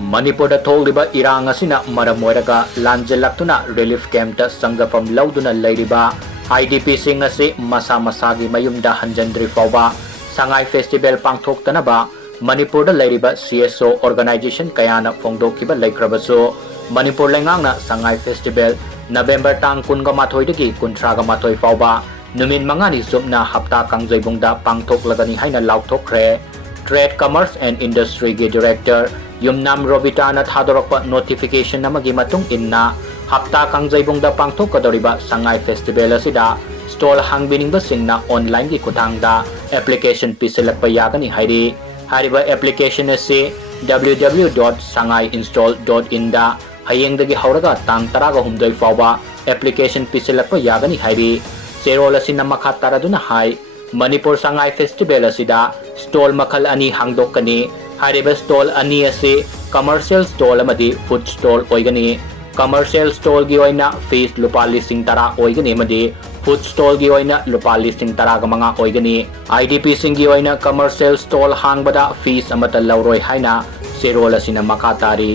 Manipur tholiba irang asina maram oiraga lanjelaktuna relief camp ta sangafam lauduna leiriba IDP sing asi masa masagi mayumda hanjandri fawba Sangai Festival Pangthoktanaba Manipur da leiriba CSO organization kayana Fongdokhiba Leikhrabasu Manipur Leingakna Sangai Festival November tang kunga mathoi dagi kuntraga mathoi fawba Numit mangani zupna hapta kangjaibungda pangthoklagani haina Laothokhre Trade Commerce and Industry gi Director Yumnam Robitana thadorokpa notification namagi matung inna hapta kangjaibungda pangthokadoriba Sangai Festival asida stall hangbiningba singna online gi khutangda application pisilakpa yagani hairi hariba application ase www.sangaiinstall.in da hayengdagi hauraga tang 13 fawba application pisilakpa yagani hairi Serol asina makha taraduna hai Manipur Sangai Festival asida stall makhal ani hangdokkani hariba stall ani ase commercial stall amadi food stall oigani commercial stall gi oina fees lupa lising tara oigani amadi food stall gi oina lupa lising tara ga manga oigani IDP sing gi oina commercial stall hangbada fees amata lauroi haina serol asina makha tari